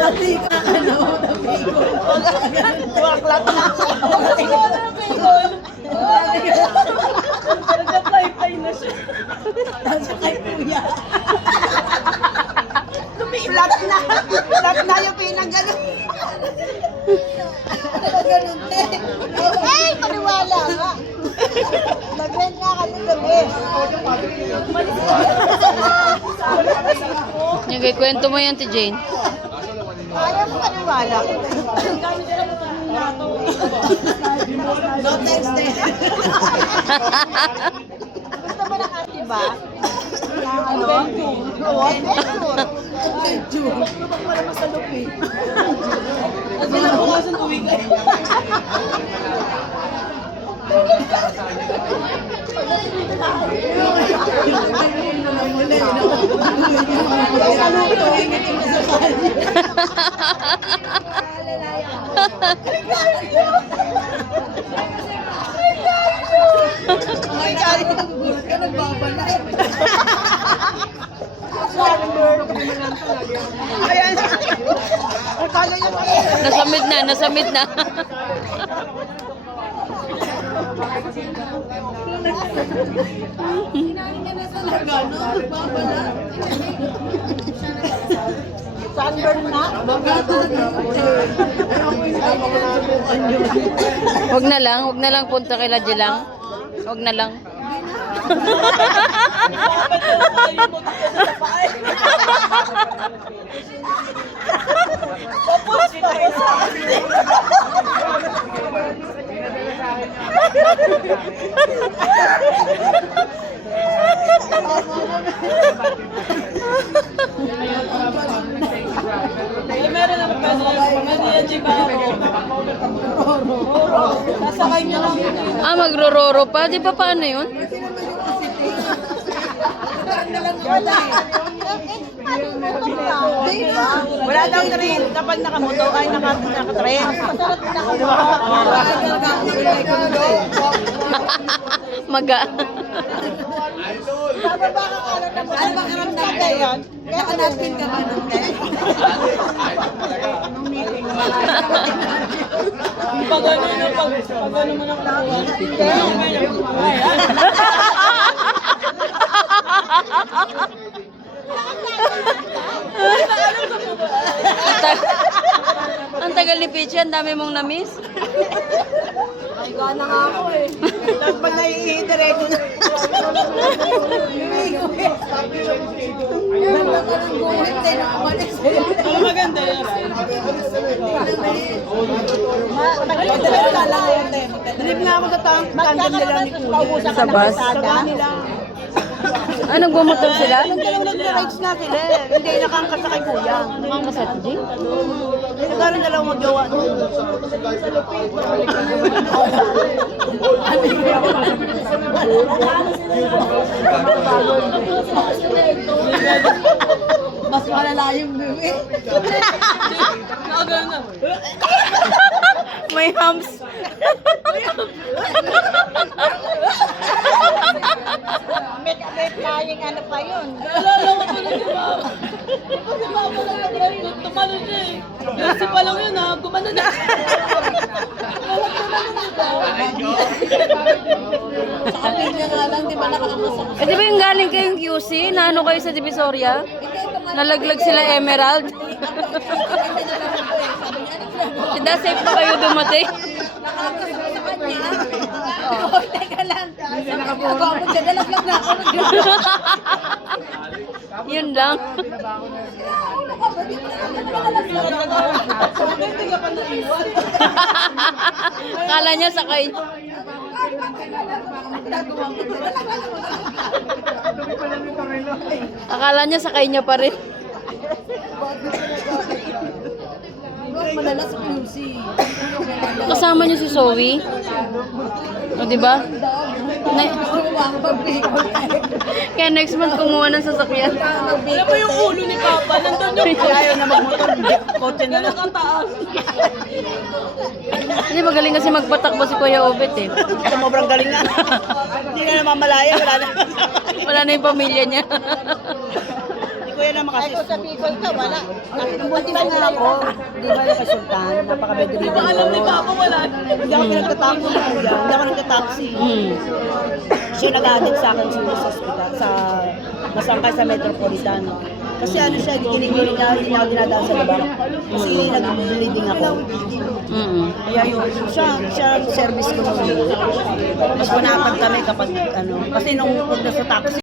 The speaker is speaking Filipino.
Dati ka, ano, napigol. Waklat na. Nagka-pay-pay na siya. Tapos kay kuya. Lumilat na. Lat na yung pinagano. Ganun din. Hey, paniwala nga. Nag-rent nga kami gabi. Nagkikwento mo yan, Jane. Ayaw mo paniwala. No text eh. Gusto mo ng atiba? Ano? Adventure. Adventure. Lubak pa naman sa lupi. Tapos pinabukasan uwi ka. Ay, kaya nagugulat ka, nagbabalat. Ayan. Akala niya Nasamid na, nasamid na. Gano, nagbabalat. sunburn na. Wag na lang punta kila Jilang. Wag na lang. Meron naman pa Maria Gibaro. Sasakay niyo lang. Magro-roro pa. Di ba paano yun? Wala daw train kapag nakamoto ay nakatrain. Maga. Ano ba karamdam ka yan? Kaya natin ka ba ng test? Pag ano na, pag ano mo na Ang tagal ni Peachy, ang dami mong na-miss. Ay, gana nga ako eh. Tapos pag naiidiretso na. Ganda ka ng guhit eh, nakamalis eh. Ang maganda yan. Nagdidiretso ka lang yun. Drip nga ako sa tandem nila ni Kuya. Sa bus? Sa kanila. Nagbumotor sila? Nag-rides nga sila eh. Hindi nakangkas sa kay Kuya. Ang kasat, Jane? Nagkaroon dalawang maggawa doon. Mas malala yung bumi. Nakagana. May humps. May flying ano pa yun. Naalala ko pa na si Mama. Si Mama lang tumalo siya eh. Yung si pa lang yun ha, gumano na. Sa kapil niya nga lang, di ba nakakamasama? Di ba yung galing kayong QC? Na ano kayo sa Divisoria? Nalaglag sila Emerald? Hindi, safe pa kayo dumating? Teka lang. Nagkakabot siya, dalaglag na ako. Yun lang. Akala niya sakay. Akala niya sakay niya pa rin. Malala sa QC. Kasama niyo si Zoe. O, diba? Kaya next month kumuha ng sasakyan. Alam mo yung ulo ni Papa, nandun yung Ayaw na magmotor. Kotse na lang. kataas. Hindi, magaling kasi magpatakbo si Kuya Obet eh. Sobrang galing na. Hindi na naman malaya. Wala na. Wala na yung pamilya niya. Si Kuya Kuya naman kasi. Ay, kung sa Bicol ka, wala. Buti ba nga ako, di ba yung kay Sultan, napaka-bedridden Di ba alam ni Papa wala? Hindi ako pinagtataksi na kuya, hindi ako nagtataksi. Siya nag-adit sa akin sa hospital, sa masangkay sa Metropolitan. Kasi ano siya, ginigiling niya, hindi niya ako dinadaan sa labang. Kasi nag-bleeding ako. Kaya yun, siya service ko nung mas panatag kami kapag ano. Kasi nung pag nasa taxi,